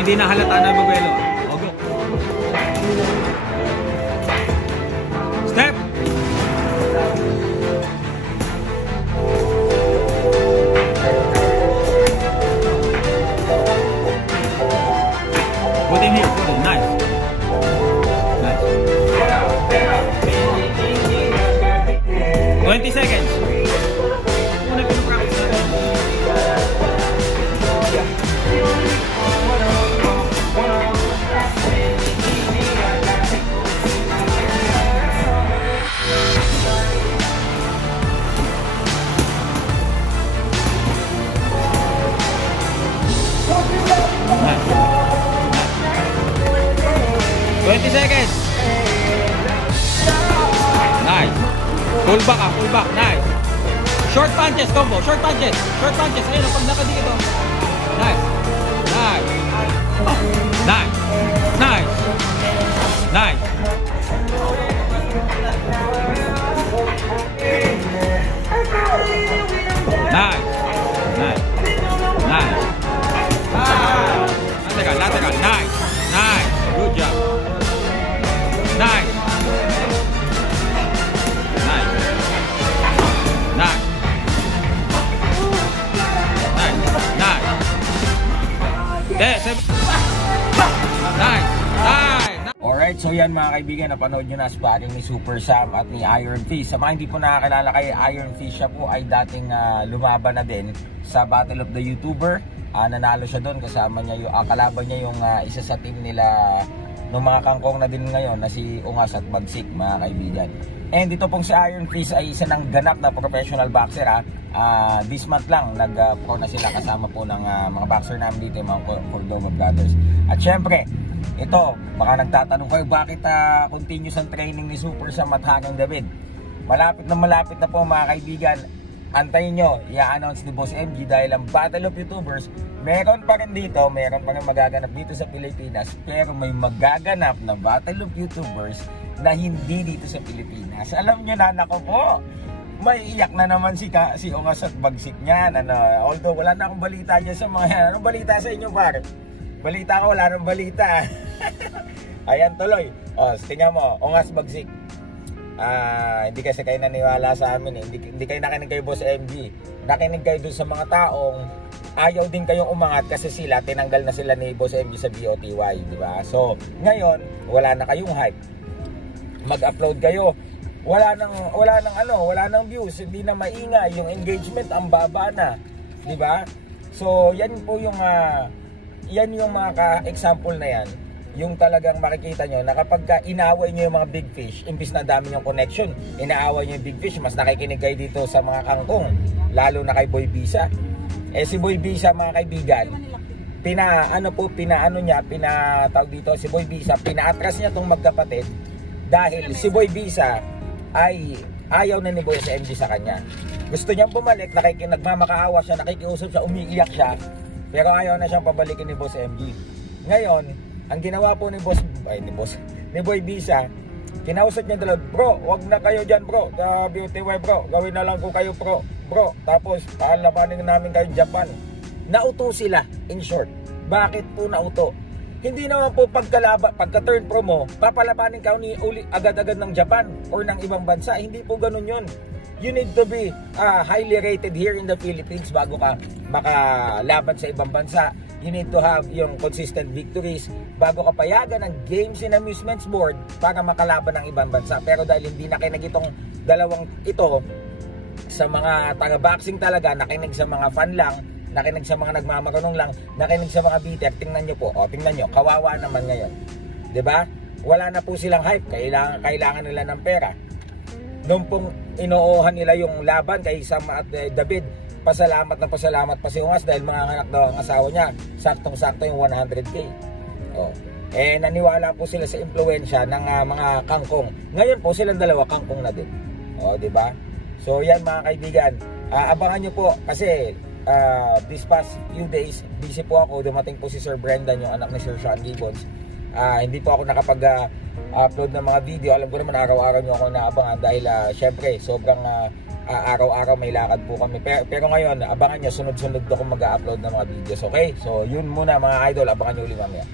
hindi na halata na babuelo. Okay. Step! Put in here, put in. Nice. Nice. 20 seconds. Una pinapractice natin. Nice. 20 seconds. Nice. Pull back, pull back. Nice. Short punches, combo. Short punches. Short punches. Ayun, pag nakadikit ito. Nice. Nice. Nice. Nice. Nice. Nice. Nice. Nice. Lateral, lateral. Nice. Nice. Good job. Nice. Nice. Nice. Nice. Nice. Nice. Nice. Alright, so yan mga kaibigan, napanood nyo na sparring ni Super Sam at ni Iron Fist. Sa mga hindi po nakakilala kay Iron Fist, siya po ay dating lumaban na din sa Battle of the YouTuber. Nanalo siya doon, kasama niya yung kalaban niya yung isa sa team nila ng mga kangkong na din ngayon na si Ungas at Bagsik, mga kaibigan. And dito pong si Iron Fist ay isa ng ganap na professional boxer. This month lang nag-pro na sila kasama po ng mga boxer namin dito, yung mga Cordova Brothers. At syempre, ito, baka nagtatanong kayo bakit continuous ang training ni Super Sam at Hagang David. Malapit na po mga kaibigan. Antayin nyo, i-announce ni Boss MG dahil ang Battle of YouTubers, meron pa rin dito, meron pa rin magaganap dito sa Pilipinas, pero may magaganap na Battle of YouTubers na hindi dito sa Pilipinas. Alam nyo na, nako po, may iyak na naman si Ungas at Bagsik niyan. Although wala na akong balita dyan sa mga yan. Anong balita sa inyo, par? Balita ko, wala nang balita. Ayan tuloy. Tingnan mo, Ungas, Bagsik. Hindi kasi kayo naniwala sa amin eh. Hindi kayo nakinig kay Boss MG. Nakinig kayo dun sa mga taong ayaw din kayong umangat kasi sila, tinanggal na sila ni Boss MG sa BOTY, di ba? So, ngayon, wala na kayong hype. Mag-upload kayo. Wala nang views, hindi na maingay, yung engagement ang baba na, di ba? So, yan po yung mga example na yan. Yung talagang makikita nyo na kapag inaaway nyo yung mga big fish, imbis na dami yung connection, inaaway nyo yung big fish, mas nakikinig kayo dito sa mga kangkong, lalo na kay Boy Bisa. Si Boy Bisa, mga kaibigan, si Boy Bisa, pinaatras niya tong magkapatid dahil si Boy Bisa ay ayaw na ni Boy MG sa kanya. Gusto niyang bumalik, nagmamakaawa siya, nakikiusap siya, umiiyak siya, pero ayaw na siyang pabalikin ni Boss MG. Ngayon, ang ginawa po ni Boy Bisa, kinausap niya dalawa, bro, wag na kayo dyan bro, BOTY bro, gawin na lang ko kayo bro, tapos palabanin namin kayo Japan. Nauto sila, in short. Bakit po nauto? Hindi naman po pagka-turn pro mo, papalabanin ka ni uli agad-agad ng Japan or ng ibang bansa. Hindi po ganun yun. You need to be highly rated here in the Philippines bago ka makalaban sa ibang bansa. You need to have yung consistent victories bago ka payagan ng Games and Amusements Board para makalaban ng ibang bansa. Pero dahil hindi nakinig itong dalawang ito sa mga taga-boxing talaga, nakinig sa mga fan lang, nakinig sa mga nagmamarunong lang, nakinig sa mga beater, tingnan nyo po, tingnan nyo, kawawa naman ngayon. 'Di ba? Wala na po silang hype, kailangan nila ng pera. Nung pong inoohan nila yung laban kay Sam at David, pasalamat pa si Ungas dahil mga anak daw ang asawa niya, saktong-sakto yung 100K. Naniwala po sila sa impluwensya ng mga kangkong. Ngayon po silang dalawa kangkong na din. 'Di ba? So yan mga kaibigan, abangan nyo po kasi this past few days busy po ako. Dumating po si Sir Brendan, yung anak ni Sir Sean Gibbons. Hindi po ako nakapag-upload ng mga video. Alam ko naman araw-araw nyo ako naabangan dahil syempre sobrang araw-araw may lakad po kami. Pero ngayon, abangan nyo, sunod-sunod ako mag-upload ng mga videos. Okay? So yun muna mga idol, abangan nyo ulit mamaya.